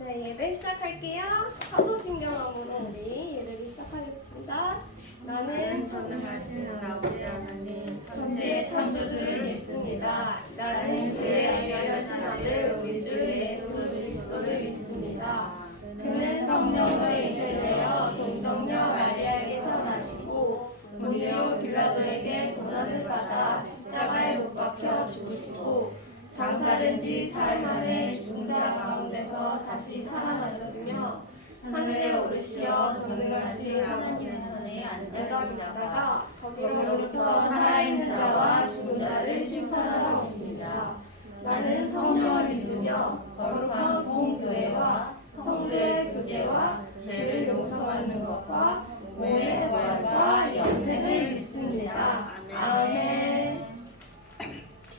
네, 예배 시작할게요. 사도신경함으로 우리 예배를 시작하겠습니다. 나는 전능하신 아버지 하나님, 천지의 창조주를 믿습니다. 나는 그의 아기하신 아들 우리 주 예수 그리스도를 믿습니다. 그는 성령으로 잉태되어 동정녀 마리아에게서 나시고 본디오 빌라도에게 고난을 받아 십자가에 못 박혀 죽으시고 장사된 지 사흘 만에 죽은 자 가운데서 다시 살아나셨으며 하늘에 오르시어 전능하신 하나님 편에 앉아 계시다가 거기로부터 살아있는 자와 죽은 자를 심판하러 오십니다. 나는 성령을 믿으며 거룩한 공교회와 성도의 교제와 죄를 용서하는 것과 몸의 부활과 영생을 믿습니다. 아멘.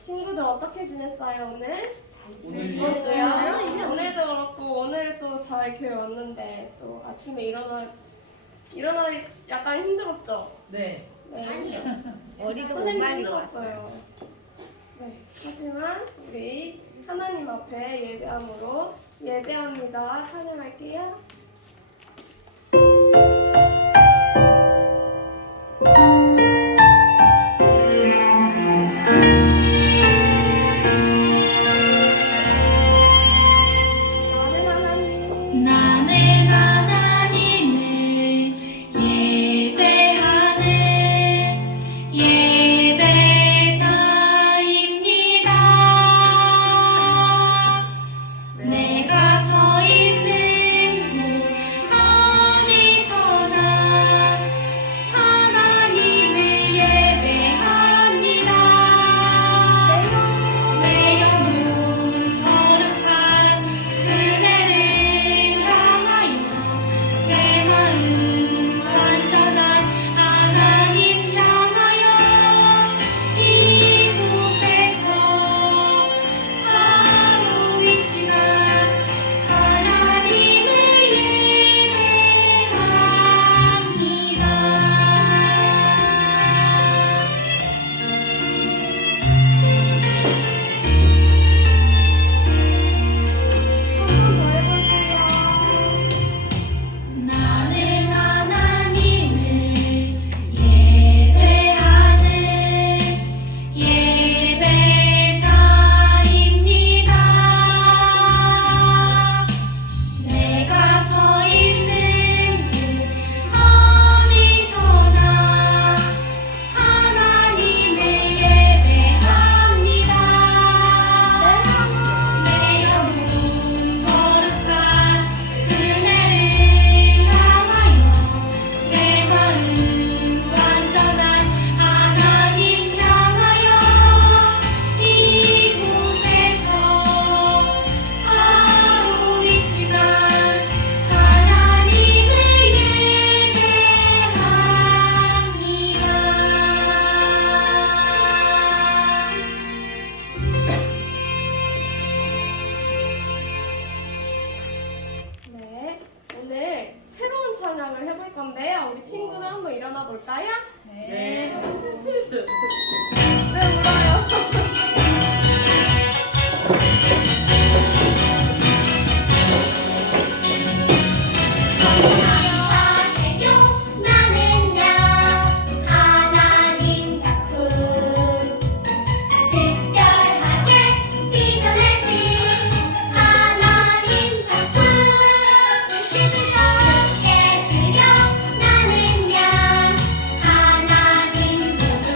친구들 어떻게 지냈어요 오늘? 오늘도 그렇고 오늘 또 저희 교회 왔는데 또 아침에 일어나 약간 힘들었죠? 네. 네. 아니요. 머리도 못 선생님 많이 힘들었어요. 네. 하지만 우리 하나님 앞에 예배함으로 예배합니다. 찬양할게요. 나는 하나님을 예배하는 예배자입니다. 내가 서 있는 곳 어디서나 하나님을 예배합니다. 내 영혼 거룩한 은혜를 향하여 내 마음 완전한 하나님 향하여 이곳에서 하루 이 시간 하나님을 예배합니다. 나는 하나님을 예배하는 예배자입니다. 내가 서 있는 곳 어디서나 하나님을 예배합니다. 내 영혼 거룩한 은혜를 향하여 내 마음 완전한 하나님 향하여 이곳에서 하루 이 시간 하나님을 예배합니다. 네, 오늘 새로운 찬양을 해볼 건데요. 우리 친구들 한번 일어나 볼까요? 네. 네, 울어요. 감사해요. 나는야 하나님 작품 특별하게 빚어내신 하나님 작품 주께 드려 나는야 하나님 복음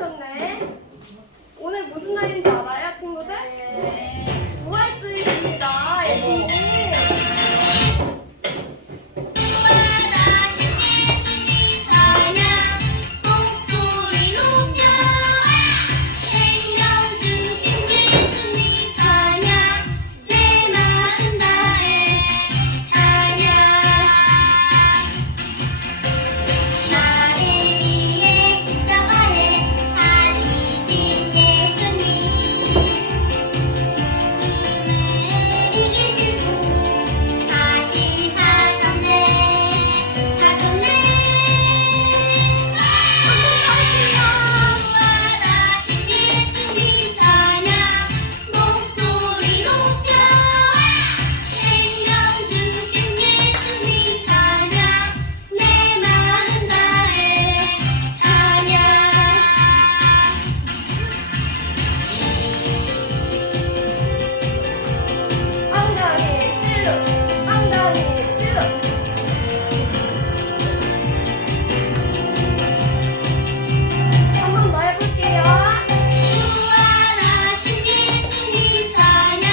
수고하셨네. 오늘 무슨 날인지 알아요, 친구들? 부활주일입니다, 예수님. 부활하신 예수님 찬양 목소리 높여 생명 주신 예수님 찬양 내 마음 다해 찬양 나를 위해 십자가에 달리신 예수님 죽음을 이기시고 다시 사셨네 사셨네 부활하신 예수님 찬양 목소리 높여 생명 주신 예수님 찬양 내 마음 다해 찬양 엉덩이 실룩, 엉덩이 실룩. 한 번 더 해볼게요. 부활하신 예수님 찬양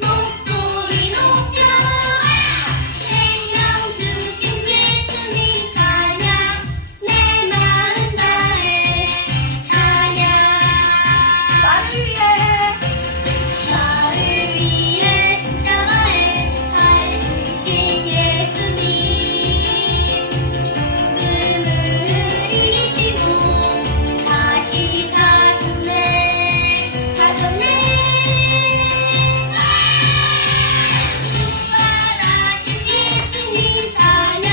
목소리 높여 생명 주신 예수님 찬양 내 마음 다해 찬양 나를 위해 십자가에 달리신 예수님 죽음을 이기시고 다시 사셨네 사셨네 부활하신 예수님 찬양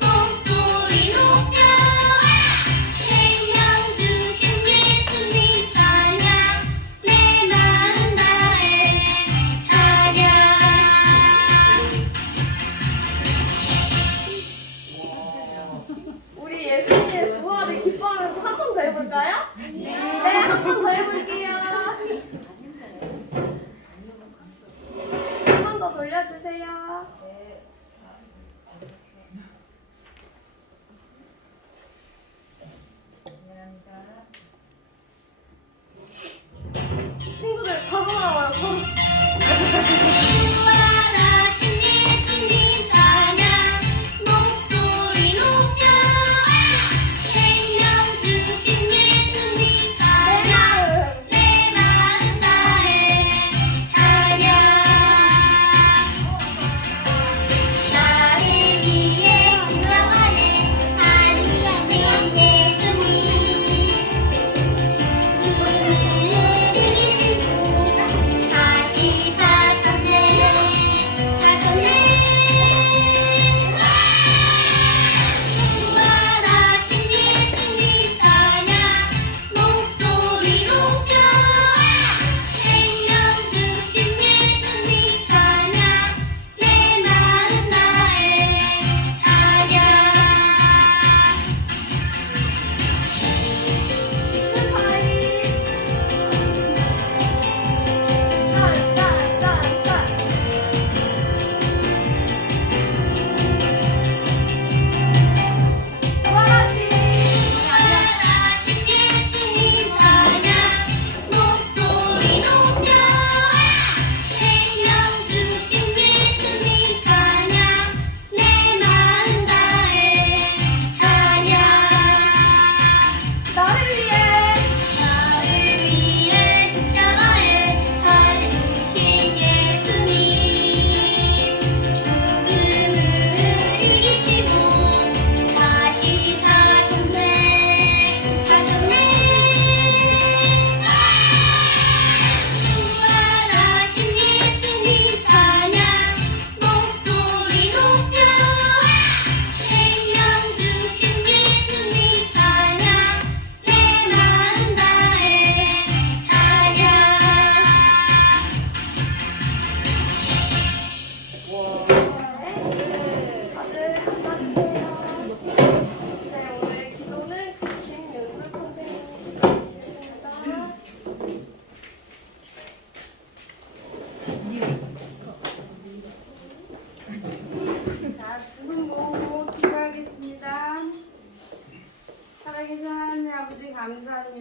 목소리 높여 생명 주신 예수님 찬양 내 마음 다해 찬양 우리 예수님의 부활을 기뻐하면서 한 번 더 해볼까요? 네, 한 번 더 해볼게요. 한 번 더 돌려주세요. 친구들 바로 나와요. 바로. 부활하신 예수님 찬양 목소리 높여 생명 주신 예수님 찬양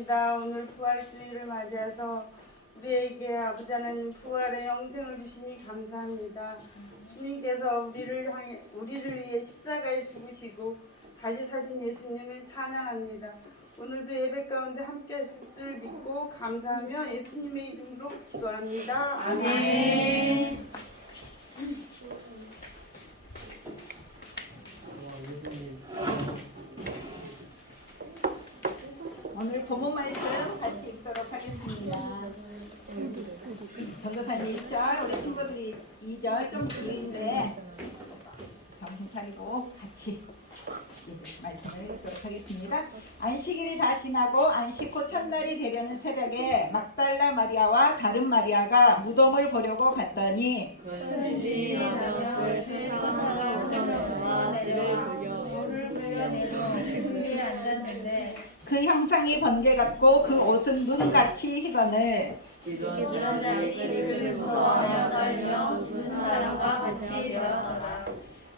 감사합니다. 오늘 부활주의를 맞이해서 우리에게 아버지 하나님 부활의 영생을 주시니 감사합니다. 주님께서 우리를 위해 십자가에 죽으시고 다시 사신 예수님을 찬양합니다. 오늘도 예배 가운데 함께 하실 줄 믿고 감사하며 예수님의 이름으로 기도합니다. 아멘. 오늘 본문 말씀 같이 읽도록 하겠습니다. 전도사님 1절, 우리 친구들이 2절 좀 길인데 정신 차리고 같이 말씀을 읽도록 하겠습니다. 안식일이 다 지나고 안식 후 첫날이 되려는 새벽에 막달라 마리아와 다른 마리아가 무덤을 보려고 갔더니 그 형상이 번개 같고 그 옷은 눈같이 희건을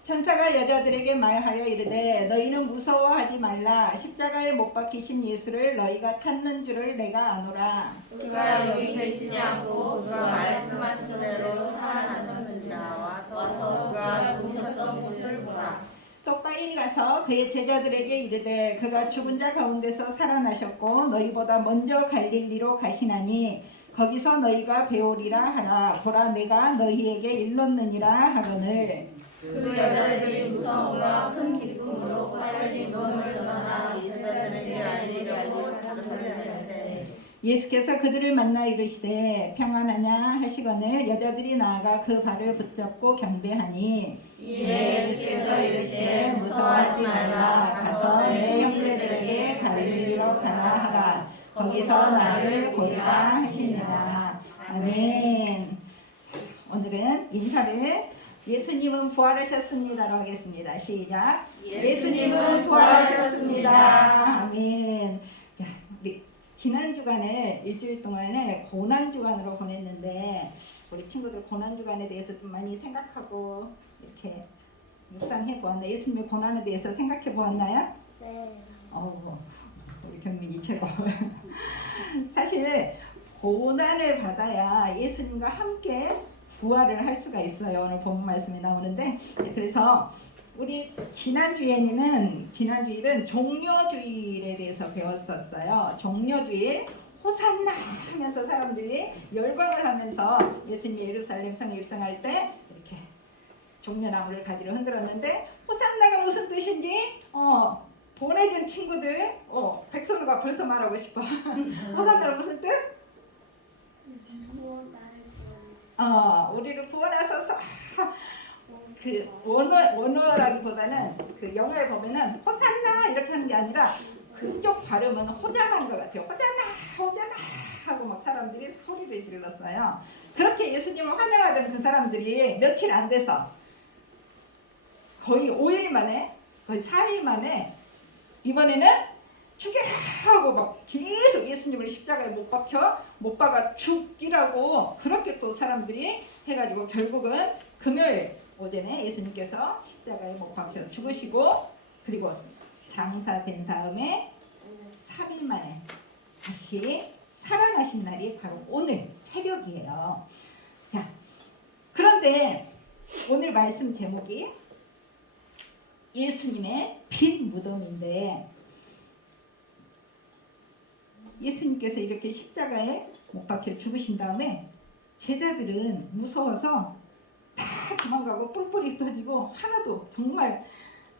천사가 여자들에게 말하여 이르되 너희는 무서워하지 말라. 십자가에 못 박히신 예수를 너희가 찾는 줄을 내가 아노라. 그가 여기 계시지 않고 그가 말씀하신 대로 살아나셨느니라. 와서 그가 누우셨던 곳을 보라. 또 빨리 가서 그의 제자들에게 이르되 그가 죽은 자 가운데서 살아나셨고 너희보다 먼저 갈릴리로 가시나니 거기서 너희가 배우리라 하라. 보라 내가 너희에게 일렀느니라 하거늘. 그 여자들이 무서움과 큰 기쁨으로 빨리 눈을 떠나 제자들에게 알리려고 다름질했으니 예수께서 그들을 만나 이르시되 평안하냐 하시거늘 여자들이 나아가 그 발을 붙잡고 경배하니 이에 예수께서 이르시되 무서워하지 말라. 가서 내 형제들에게 갈릴리로 가라 하라. 거기서 나를 보리라 하시니라. 아멘. 오늘은 인사를 예수님은 부활하셨습니다로 하겠습니다. 시작. 예수님은 부활하셨습니다. 아멘. 자, 우리 지난 주간을 일주일 동안을 고난 주간으로 보냈는데 우리 친구들 고난 주간에 대해서 좀 많이 생각하고 이렇게 묵상해 보았나요? 예수님의 고난에 대해서 생각해 보았나요? 네. 우리 경민이 최고. 사실 고난을 받아야 예수님과 함께 부활을 할 수가 있어요. 오늘 본문 말씀이 나오는데 그래서 우리 지난주일은 종려주일에 대해서 배웠었어요. 종려주일 호산나 하면서 사람들이 열광을 하면서 예수님이 예루살렘 성에 입성할 때 이렇게 종려나무를 가지로 흔들었는데 호산나가 무슨 뜻인지 보내준 친구들 백선우가 벌써 말하고 싶어. 호산나가 무슨 뜻? 우리를 구원하소서. 그 원어라기보다는 그 영어에 보면은 호산나 이렇게 하는 게 아니라 그쪽 발음은 호자나인 것 같아요. 호자나 하고 막 사람들이 소리를 질렀어요. 그렇게 예수님을 환영하던 그 사람들이 며칠 안 돼서 거의 5일 만에 거의 4일 만에 이번에는 죽여라 하고 막 계속 예수님을 십자가에 못 박아 죽이라고 그렇게 또 사람들이 해가지고 결국은 금요일 오전에 예수님께서 십자가에 못 박혀 죽으시고 그리고 장사된 다음에 3일 만에 다시 살아나신 날이 바로 오늘 새벽이에요. 자, 그런데 오늘 말씀 제목이 예수님의 빈 무덤인데 예수님께서 이렇게 십자가에 못 박혀 죽으신 다음에 제자들은 무서워서 다 도망가고 뿔뿔이 터지고 하나도 정말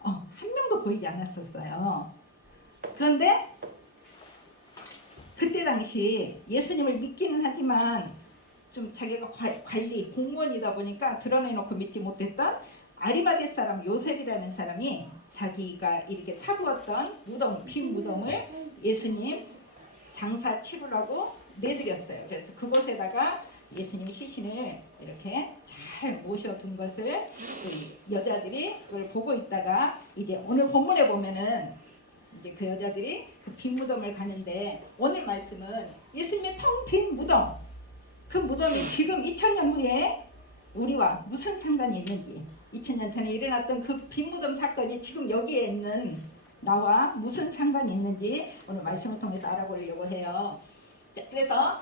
한 명도 보이지 않았었어요. 그런데 그때 당시 예수님을 믿기는 하지만 좀 자기가 관리 공무원이다 보니까 드러내놓고 믿지 못했던 아리마대 사람 요셉이라는 사람이 자기가 이렇게 사두었던 무덤, 빈 무덤을 예수님 장사 치르라고 내드렸어요. 그래서 그곳에다가 예수님 시신을 이렇게 잘 모셔둔 것을 우리 여자들이 그걸 보고 있다가 이제 오늘 본문에 보면은 이제 그 여자들이 그 빈 무덤을 가는데 오늘 말씀은 예수님의 텅 빈 무덤, 그 무덤이 지금 2000년 후에 우리와 무슨 상관이 있는지 2000년 전에 일어났던 그 빈 무덤 사건이 지금 여기에 있는 나와 무슨 상관이 있는지 오늘 말씀을 통해서 알아보려고 해요. 자, 그래서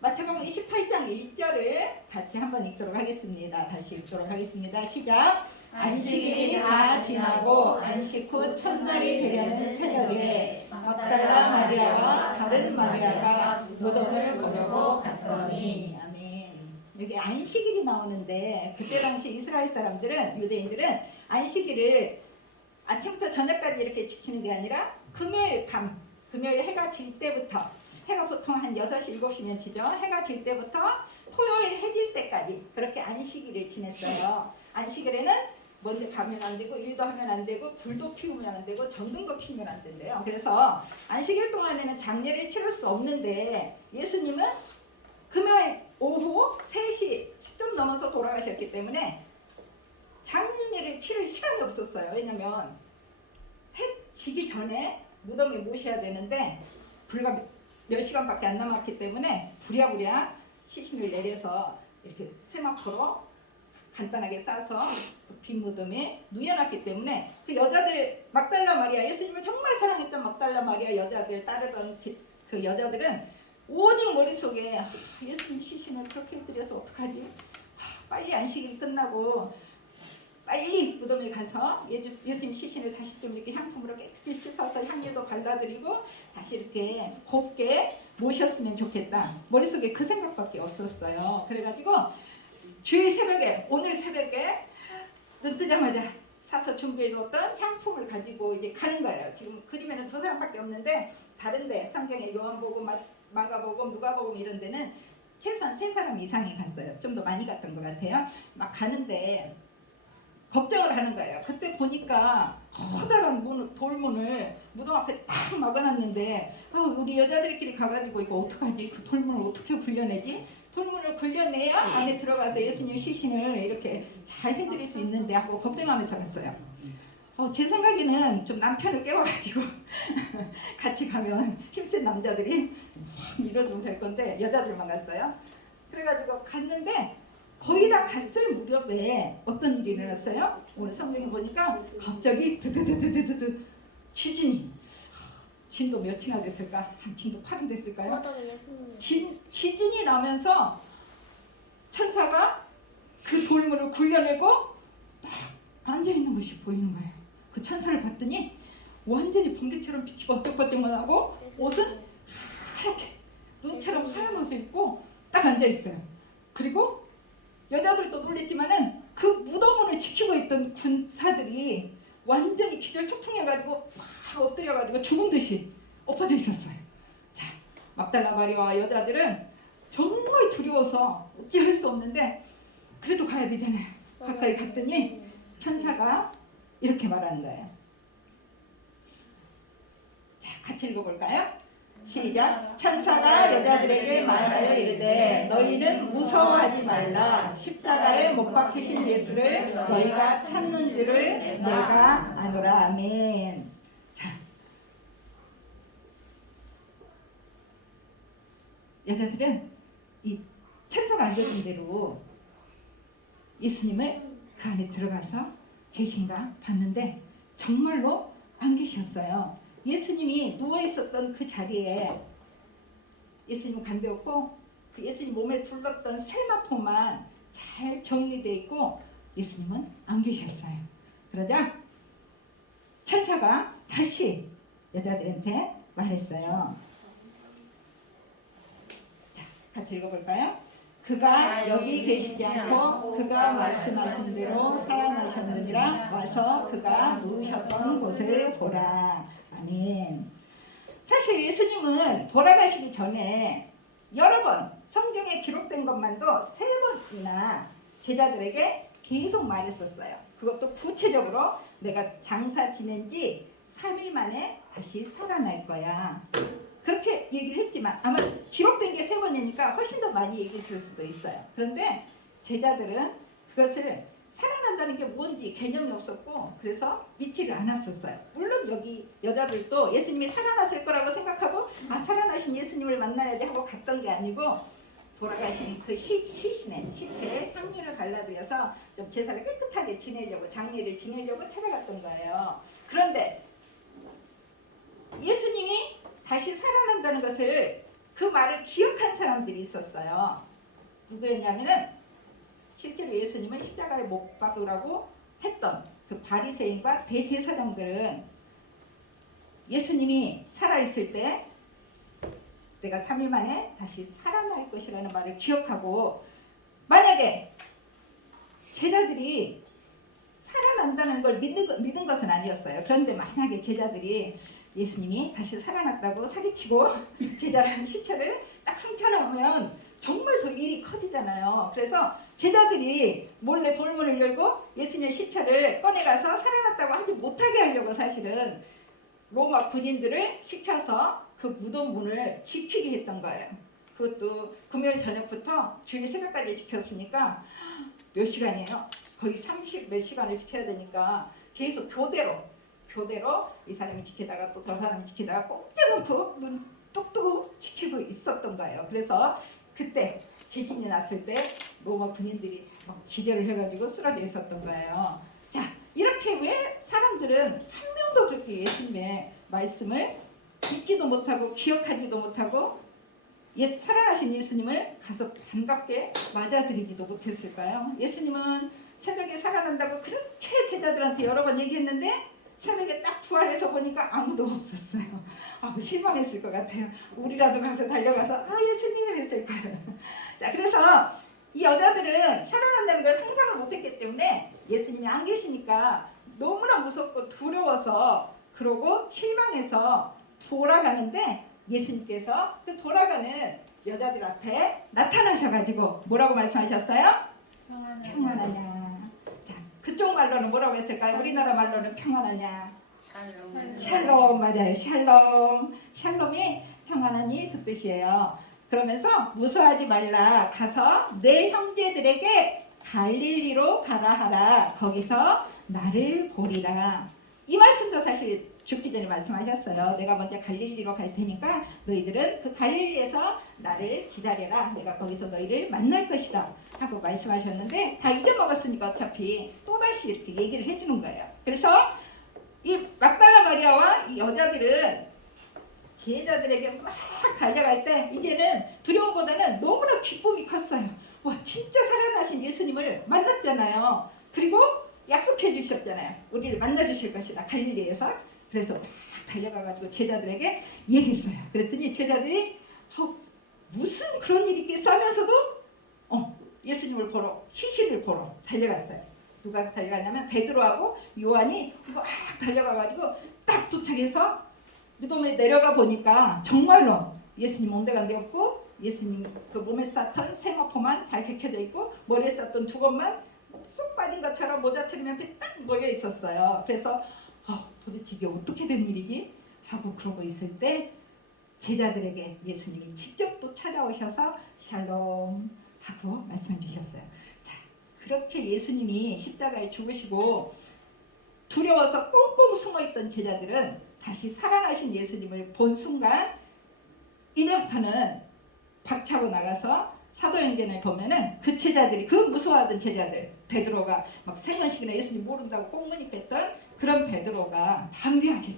마태복음 28장 1절을 같이 한번 읽도록 하겠습니다. 다시 읽도록 하겠습니다. 시작. 안식일이 다 지나고 안식 후 첫날이 되려는 새벽에 막달라 마리아와 다른 마리아가 무덤을 보려고 갔더니. 아멘. 여기 안식일이 나오는데 그때 당시 이스라엘 사람들은, 유대인들은 안식일을 아침부터 저녁까지 이렇게 지키는 게 아니라 금요일 밤, 금요일 해가 질 때부터, 해가 보통 한 6시, 7시면 지죠. 해가 질 때부터 토요일 해질 때까지 그렇게 안식일을 지냈어요. 안식일에는 먼저 가면 안 되고, 일도 하면 안 되고, 불도 피우면 안 되고, 정든 거 피우면 안 된대요. 그래서 안식일 동안에는 장례를 치를 수 없는데 예수님은 금요일 오후 3시 좀 넘어서 돌아가셨기 때문에 장례를 치를 시간이 없었어요. 왜냐면 해 지기 전에 무덤에 모셔야 되는데 불과 몇 시간밖에 안 남았기 때문에 부랴부랴 시신을 내려서 이렇게 세마포로 간단하게 싸서 그 빈 무덤에 누워놨기 때문에 그 여자들, 막달라 마리아, 예수님을 정말 사랑했던 막달라 마리아 여자들 따르던 그 여자들은 오직 머릿속에 예수님 시신을 그렇게 해드려서 어떡하지? 빨리 안식일 끝나고 빨리 무덤에 가서 예수님 시신을 다시 좀 이렇게 향품으로 깨끗이 씻어서 향유도 발라드리고 다시 이렇게 곱게 모셨으면 좋겠다. 머릿속에 그 생각밖에 없었어요. 그래가지고 주일 새벽에, 오늘 새벽에 눈 뜨자마자 사서 준비해뒀던 향품을 가지고 이제 가는 거예요. 지금 그림에는 2사람밖에 없는데 다른데 성경에 요한복음, 마가복음, 누가복음 이런 데는 최소한 3사람 이상이 갔어요. 좀 더 많이 갔던 것 같아요. 막 가는데 걱정을 하는 거예요. 그때 보니까 커다란 돌문을 무덤 앞에 딱 막아놨는데 우리 여자들끼리 가가지고 이거 어떡하지? 그 돌문을 어떻게 굴려내지? 돌문을 굴려내야 안에 들어가서 예수님 시신을 이렇게 잘 해드릴 수 있는데 하고 걱정하면서 갔어요. 제 생각에는 좀 남편을 깨워가지고 같이 가면 힘센 남자들이 확 밀어주면 될 건데 여자들만 갔어요. 그래가지고 갔는데 거의 다 갔을 무렵에 어떤 일이 일어났어요? 오늘 성경에 보니까 갑자기 드드드드드드 지진이, 진도 몇이나 됐을까? 한 진도 8은 됐을까요? 지진이 나면서 천사가 그 돌문을 굴려내고 딱 앉아있는 것이 보이는 거예요. 그 천사를 봤더니 완전히 붕대처럼 빛이 번쩍번쩍하고 옷은 하얗게 눈처럼 하얀 옷을 입고 딱 앉아있어요. 그리고 여자들도 놀랬지만은 그 무덤문을 지키고 있던 군사들이 완전히 기절초풍해가지고 막 엎드려가지고 죽은 듯이 엎어져 있었어요. 자, 막달라 마리아와 여자들은 정말 두려워서 어찌할 수 없는데 그래도 가야 되잖아요. 가까이 갔더니 천사가 이렇게 말하는 거예요. 자, 같이 읽어볼까요? 시작. 천사가 여자들에게 말하여 이르되 너희는 무서워하지 말라. 십자가에 못 박히신 예수를 너희가 찾는 줄을 내가 아노라. 아멘. 자, 여자들은 이 천사가 알려준 대로 예수님을 그 안에 들어가서 계신가 봤는데 정말로 안 계셨어요. 예수님이 누워있었던 그 자리에 예수님은 간배웠고 그 예수님 몸에 둘렀던 세마포만 잘 정리되어 있고 예수님은 안 계셨어요. 그러자 천사가 다시 여자들한테 말했어요. 자, 같이 읽어볼까요? 그가 여기 계시지 않고 그가 말씀하신 대로 살아나셨느니라. 와서 그가 누우셨던 곳을 보라. 아멘. 사실 예수님은 돌아가시기 전에 여러 번 성경에 기록된 것만도 3번이나 제자들에게 계속 말했었어요. 그것도 구체적으로 내가 장사 지낸 지 3일 만에 다시 살아날 거야. 그렇게 얘기를 했지만 아마 기록된 게 3번이니까 훨씬 더 많이 얘기했을 수도 있어요. 그런데 제자들은 그것을 살아난다는 게 뭔지 개념이 없었고 그래서 믿지를 않았었어요. 물론 여기 여자들도 예수님이 살아났을 거라고 생각하고 살아나신 예수님을 만나야지 하고 갔던 게 아니고 돌아가신 그 시신에 시체에 향유를 발라드려서 좀 제사를 깨끗하게 지내려고 장례를 지내려고 찾아갔던 거예요. 그런데 예수님이 다시 살아난다는 것을 그 말을 기억한 사람들이 있었어요. 누구였냐면은 실제로 예수님을 십자가에 못 박으라고 했던 그 바리새인과 대제사장들은 예수님이 살아있을 때 내가 3일 만에 다시 살아날 것이라는 말을 기억하고, 만약에 제자들이 살아난다는 걸 믿은 것은 아니었어요. 그런데 만약에 제자들이 예수님이 다시 살아났다고 사기치고 제자라는 시체를 딱 숨겨놓으면 정말 더 일이 커지잖아요. 그래서 제자들이 몰래 돌문을 열고 예수님의 시체를 꺼내가서 살아났다고 하지 못하게 하려고 사실은 로마 군인들을 시켜서 그 무덤 문을 지키게 했던 거예요. 그것도 금요일 저녁부터 주일 새벽까지 지켰으니까 몇 시간이에요? 거의 30 몇 시간을 지켜야 되니까 계속 교대로 이 사람이 지키다가 또 저 사람이 지키다가 꼼짝않고 눈 뚝 뜨고 지키고 있었던 거예요. 그래서 그때 지진이 났을 때 로마 군인들이 막 기절을 해가지고 쓰러져 있었던 거예요. 자, 이렇게 왜 사람들은 한 명도 그렇게 예수님의 말씀을 믿지도 못하고 기억하지도 못하고 살아나신 예수님을 가서 반갑게 맞아들이지도 못했을까요? 예수님은 새벽에 살아난다고 그렇게 제자들한테 여러 번 얘기했는데 새벽에 딱 부활해서 보니까 아무도 없었어요. 실망했을 것 같아요. 우리라도 가서 달려가서 예수님 했을 거예요. 자, 그래서 이 여자들은 살아난다는 걸 상상을 못했기 때문에 예수님이 안 계시니까 너무나 무섭고 두려워서 그러고 실망해서 돌아가는데, 예수님께서 그 돌아가는 여자들 앞에 나타나셔가지고 뭐라고 말씀하셨어요? 평안하냐. 자, 그쪽 말로는 뭐라고 했을까요? 우리나라 말로는 평안하냐. 샬롬. 맞아요. 샬롬이 평안하니 그 뜻이에요. 그러면서 무서워하지 말라. 가서 내 형제들에게 갈릴리로 가라 하라. 거기서 나를 보리라. 이 말씀도 사실 죽기 전에 말씀하셨어요. 내가 먼저 갈릴리로 갈 테니까 너희들은 그 갈릴리에서 나를 기다려라. 내가 거기서 너희를 만날 것이다 하고 말씀하셨는데 다 잊어먹었으니까 어차피 또다시 이렇게 얘기를 해주는 거예요. 그래서 이 막달라 마리아와 이 여자들은 제자들에게 막 달려갈 때 이제는 두려움보다는 너무나 기쁨이 컸어요. 와, 진짜 살아나신 예수님을 만났잖아요. 그리고 약속해 주셨잖아요. 우리를 만나 주실 것이다, 갈릴리에서. 그래서 막 달려가가지고 제자들에게 얘기했어요. 그랬더니 제자들이 무슨 그런 일이 있겠어 하면서도 예수님을 보러, 시신을 보러 달려갔어요. 누가 달려가냐면 베드로하고 요한이 막 달려가가지고 딱 도착해서 무덤에 내려가 보니까 정말로 예수님 온데간데 없고, 예수님 그 몸에 쌌던 세마포만 잘 벗겨져 있고 머리에 쌌던 두건만 쏙 빠진 것처럼 모자처럼 옆에 딱 모여 있었어요. 그래서 도대체 이게 어떻게 된 일이지? 하고 그러고 있을 때 제자들에게 예수님이 직접 또 찾아오셔서 샬롬 하고 말씀해 주셨어요. 자, 그렇게 예수님이 십자가에 죽으시고 두려워서 꽁꽁 숨어있던 제자들은 다시 살아나신 예수님을 본 순간 이제부터는 박차고 나가서 사도행전에 보면은 그 제자들이, 그 무서워하던 제자들, 베드로가 막 3번씩이나 예수님 모른다고 꽁무니 뺐던 그런 베드로가 담대하게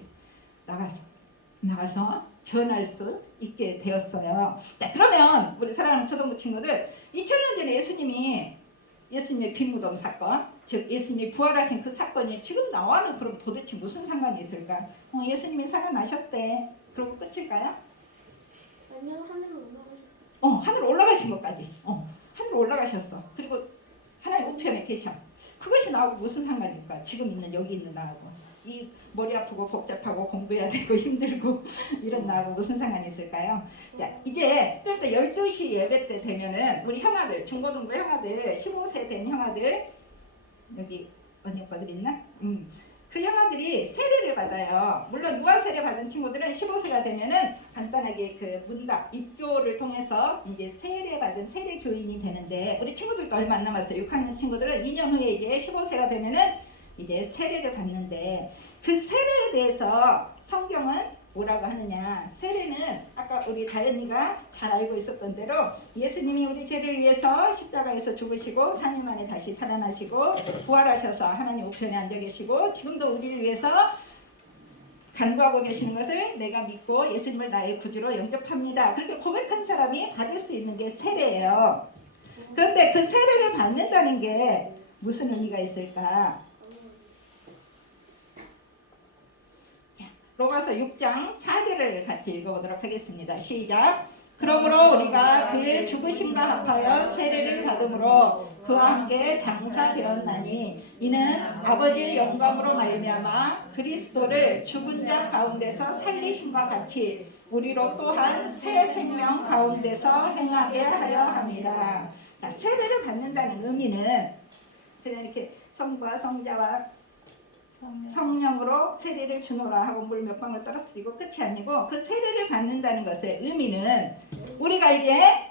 나가서 전할 수 있게 되었어요. 자, 그러면 우리 사랑하는 초등부 친구들, 2000년 전에 예수님의 빈무덤 사건, 즉 예수님이 부활하신 그 사건이 지금 나와는 그럼 도대체 무슨 상관이 있을까? 예수님이 살아나셨대. 그러고 끝일까요? 아니요, 하늘로 올라가셨어요. 하늘 올라가신 것까지. 하늘 올라가셨어. 그리고 하나님 우편에 계셔. 그것이 나하고 무슨 상관일까? 지금 있는 여기 있는 나하고. 이 머리 아프고 복잡하고 공부해야 되고 힘들고 이런 나하고 무슨 상관이 있을까요? 자, 이제 좀 더 12시 예배 때 되면은 우리 형아들, 중고등부 형아들, 15세 된 형아들, 여기 언니 오빠들 있나? 그 형아들이 세례를 받아요. 물론 유아 세례 받은 친구들은 15세가 되면은 간단하게 그 문답, 입교를 통해서 이제 세례 받은 세례 교인이 되는데, 우리 친구들도 얼마 안 남았어요. 6학년 친구들은 2년 후에 이제 15세가 되면은 이제 세례를 받는데, 그 세례에 대해서 성경은 뭐라고 하느냐? 세례는 아까 우리 다현이가 잘 알고 있었던 대로 예수님이 우리 죄를 위해서 십자가에서 죽으시고 3일 만에 다시 살아나시고 부활하셔서 하나님 우편에 앉아 계시고 지금도 우리를 위해서 간구하고 계시는 것을 내가 믿고 예수님을 나의 구주로 영접합니다. 그렇게 고백한 사람이 받을 수 있는 게 세례예요. 그런데 그 세례를 받는다는 게 무슨 의미가 있을까? 자, 로마서 6장 4절을 같이 읽어보도록 하겠습니다. 시작. 그러므로 우리가 그의 죽으심과 합하여 세례를 받음으로 그와 함께 장사되었나니 이는 아버지의 영광으로 말미암아 그리스도를 죽은 자 가운데서 살리심과 같이 우리로 또한 새 생명 가운데서 행하게 하려 함이라. 자, 세례를 받는다는 의미는 그냥 이렇게 성부와 성자와 성령으로 세례를 주노라 하고 물 몇 방울 떨어뜨리고 끝이 아니고 그 세례를 받는다는 것의 의미는 우리가 이제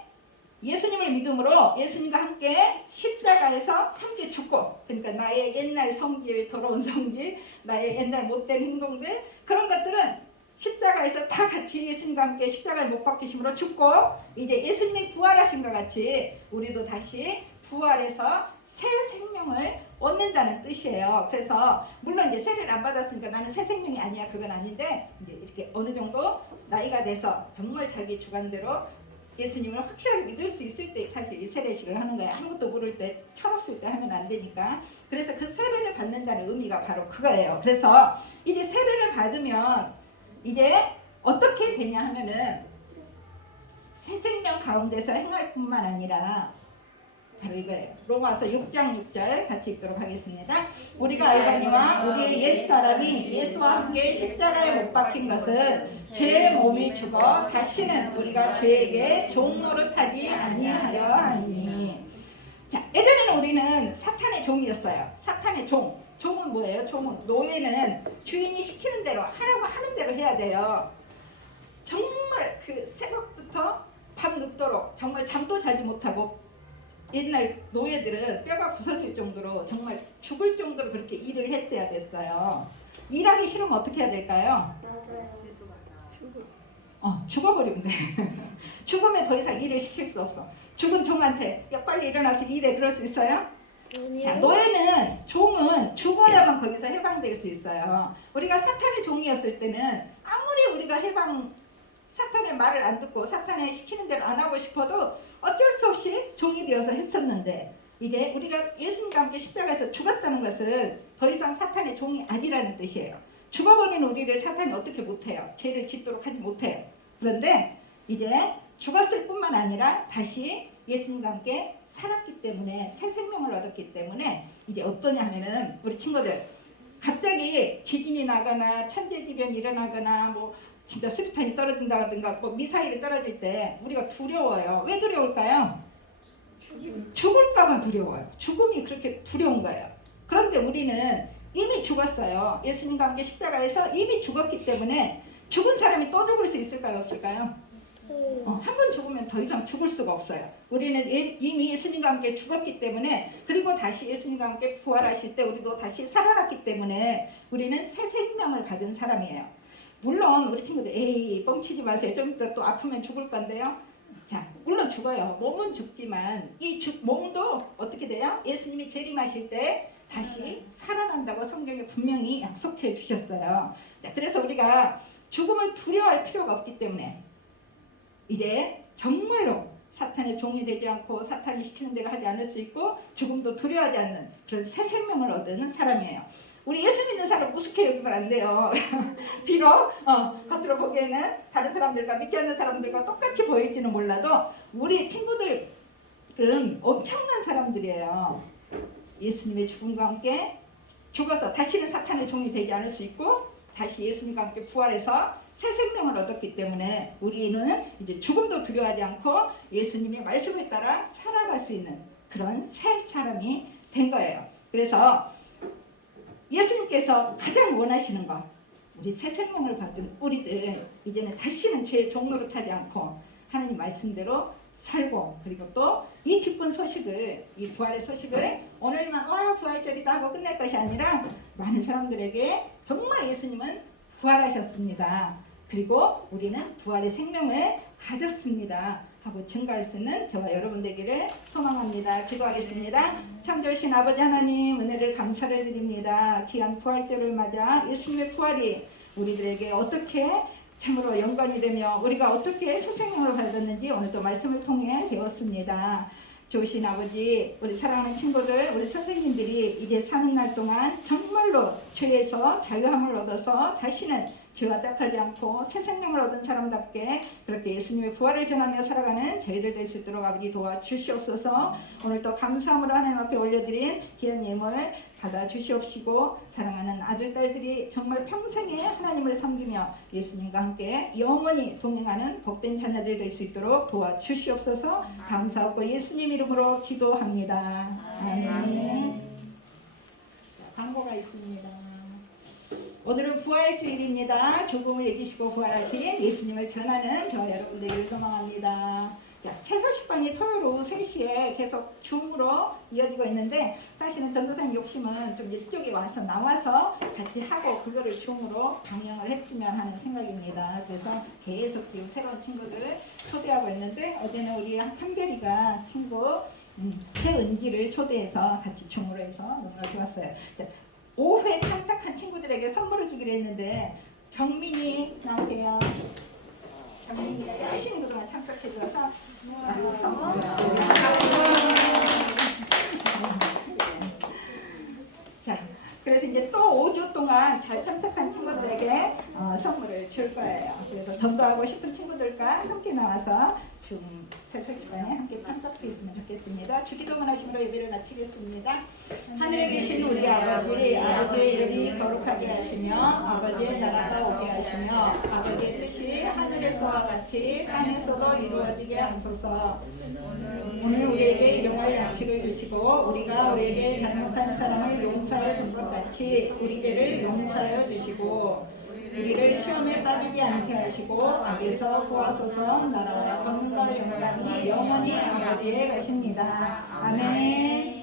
예수님을 믿음으로 예수님과 함께 십자가에서 함께 죽고, 그러니까 나의 옛날 성질, 더러운 성질, 나의 옛날 못된 행동들, 그런 것들은 십자가에서 다 같이 예수님과 함께 십자가에 못 박히심으로 죽고 이제 예수님이 부활하신 것 같이 우리도 다시 부활해서 새 생명을 얻는다는 뜻이에요. 그래서 물론 이제 세례를 안 받았으니까 나는 새 생명이 아니야, 그건 아닌데 이제 이렇게 어느 정도 나이가 돼서 정말 자기 주관대로 예수님을 확실하게 믿을 수 있을 때 사실 이 세례식을 하는 거예요. 아무것도 모를 때, 철없을 때 하면 안 되니까. 그래서 그 세례를 받는다는 의미가 바로 그거예요. 그래서 이제 세례를 받으면 이제 어떻게 되냐 하면은 새 생명 가운데서 행할 뿐만 아니라 바로 이거예요. 로마서 6장 6절 같이 읽도록 하겠습니다. 우리가 알거니와 우리의 옛사람이 예수와 함께 십자가에 못 박힌 것은 죄의 몸이 죽어 다시는 우리가 죄에게 종 노릇하지 아니하려 하니. 자, 예전에는 우리는 사탄의 종이었어요. 사탄의 종. 종은 뭐예요? 종은 노예는 주인이 시키는 대로 하라고 하는 대로 해야 돼요. 정말 그 새벽부터 밤 늦도록 정말 잠도 자지 못하고 옛날 노예들은 뼈가 부서질 정도로 정말 죽을 정도로 그렇게 일을 했어야 됐어요. 일하기 싫으면 어떻게 해야 될까요? 죽어버리면 돼. 죽으면 더 이상 일을 시킬 수 없어. 죽은 종한테 야 빨리 일어나서 일해, 그럴 수 있어요? 자, 노예는, 종은 죽어야만 거기서 해방될 수 있어요. 우리가 사탄의 종이었을 때는 아무리 우리가 사탄의 말을 안 듣고 사탄의 시키는 대로 안 하고 싶어도 어쩔 수 없이 종이 되어서 했었는데 이제 우리가 예수님과 함께 십자가에서 죽었다는 것은 더 이상 사탄의 종이 아니라는 뜻이에요. 죽어버린 우리를 사탄이 어떻게 못해요? 죄를 짓도록 하지 못해요. 그런데 이제 죽었을 뿐만 아니라 다시 예수님과 함께 살았기 때문에 새 생명을 얻었기 때문에 이제 어떠냐 하면은 우리 친구들 갑자기 지진이 나거나 천재지변이 일어나거나 뭐 진짜 수류탄이 떨어진다든가 뭐 미사일이 떨어질 때 우리가 두려워요. 왜 두려울까요? 죽을까봐 두려워요. 죽음이 그렇게 두려운 거예요. 그런데 우리는 이미 죽었어요. 예수님과 함께 십자가에서 이미 죽었기 때문에 죽은 사람이 또 죽을 수 있을까요? 없을까요? 한 번 죽으면 더 이상 죽을 수가 없어요. 우리는 이미 예수님과 함께 죽었기 때문에, 그리고 다시 예수님과 함께 부활하실 때 우리도 다시 살아났기 때문에 우리는 새 생명을 받은 사람이에요. 물론 우리 친구들 에이 뻥치지 마세요. 좀 이따 또 아프면 죽을 건데요. 자, 물론 죽어요. 몸은 죽지만 이 몸도 어떻게 돼요? 예수님이 재림하실 때 다시 살아난다고 성경에 분명히 약속해 주셨어요. 자, 그래서 우리가 죽음을 두려워할 필요가 없기 때문에 이제 정말로 사탄의 종이 되지 않고 사탄이 시키는 대로 하지 않을 수 있고 죽음도 두려워하지 않는 그런 새 생명을 얻는 사람이에요. 우리 예수 믿는 사람 우습게 여기면 안 돼요. 비록 겉으로 보기에는 다른 사람들과 믿지 않는 사람들과 똑같이 보일지는 몰라도 우리 친구들은 엄청난 사람들이에요. 예수님의 죽음과 함께 죽어서 다시는 사탄의 종이 되지 않을 수 있고 다시 예수님과 함께 부활해서 새 생명을 얻었기 때문에 우리는 이제 죽음도 두려워하지 않고 예수님의 말씀을 따라 살아갈 수 있는 그런 새 사람이 된 거예요. 그래서 예수님께서 가장 원하시는 것, 우리 새 생명을 받은 우리들 이제는 다시는 죄의 종노릇하지 않고 하나님 말씀대로 살고, 그리고 또 이 기쁜 소식을, 이 부활의 소식을 오늘만 부활절이다 하고 끝낼 것이 아니라 많은 사람들에게 정말 예수님은 부활하셨습니다. 그리고 우리는 부활의 생명을 가졌습니다 하고 증거할 수 있는 저와 여러분 되기를 소망합니다. 기도하겠습니다. 참 좋으신 아버지 하나님, 은혜를 감사를 드립니다. 귀한 부활절을 맞아 예수님의 부활이 우리들에게 어떻게 참으로 영광이 되며 우리가 어떻게 새 생명을 받았는지 오늘도 말씀을 통해 배웠습니다. 좋으신 아버지, 우리 사랑하는 친구들, 우리 선생님들이 이제 사는 날 동안 정말로 죄에서 자유함을 얻어서 다시는 죄와 짝하지 않고 새 생명을 얻은 사람답게 그렇게 예수님의 부활을 전하며 살아가는 저희들 될 수 있도록 아버지 도와주시옵소서. 오늘도 감사함으로 하나님 앞에 올려드린 귀한 예물 받아주시옵시고 사랑하는 아들, 딸들이 정말 평생에 하나님을 섬기며 예수님과 함께 영원히 동행하는 복된 자녀들 될 수 있도록 도와주시옵소서. 감사하고 예수님 이름으로 기도합니다. 아멘. 자, 광고가 있습니다. 오늘은 부활주일입니다. 조금을 이기시고 부활하신 예수님을 전하는 저와 여러분들을 소망합니다. 채소식빵이 토요일 오후 3시에 계속 줌으로 이어지고 있는데 사실은 전도사님 욕심은 좀 이쪽에 와서 나와서 같이 하고 그거를 줌으로 방영을 했으면 하는 생각입니다. 그래서 계속 지금 새로운 친구들 초대하고 있는데 어제는 우리 한별이가 친구 최은지를 초대해서 같이 줌으로 해서 너무나 좋았어요. 자, 5회 참석한 친구들에게 선물을 주기로 했는데 경민이 나오세요. 경민이가 열심히 그동안 참석해줘서 선물. 자, 그래서 이제 또 5주 동안 잘 참석한 친구들에게 선물을 줄 거예요. 그래서 전도하고 싶은 친구들과 함께 나와서 좀 새소식반에 함께 참석했으면 좋겠습니다. 주기도문 하심으로 예배를 마치겠습니다. 하늘에 계신 우리 아버지, 아버지의 이름이 거룩하게 하시며 아버지의 나라가 오게 하시며 아버지의 뜻이 하늘에서와 같이 땅에서도 이루어지게 하소서. 오늘 우리에게 일용할 양식을 주시고 우리가 우리에게 잘못한 사람을 용서하여 준 것 같이 우리 죄를 용서하여 주시고 우리를 시험에 빠지지 않게 하시고 악에서 구하소서. 나라와 권능과 영광이 영원히 아버지의 것입니다. 아멘.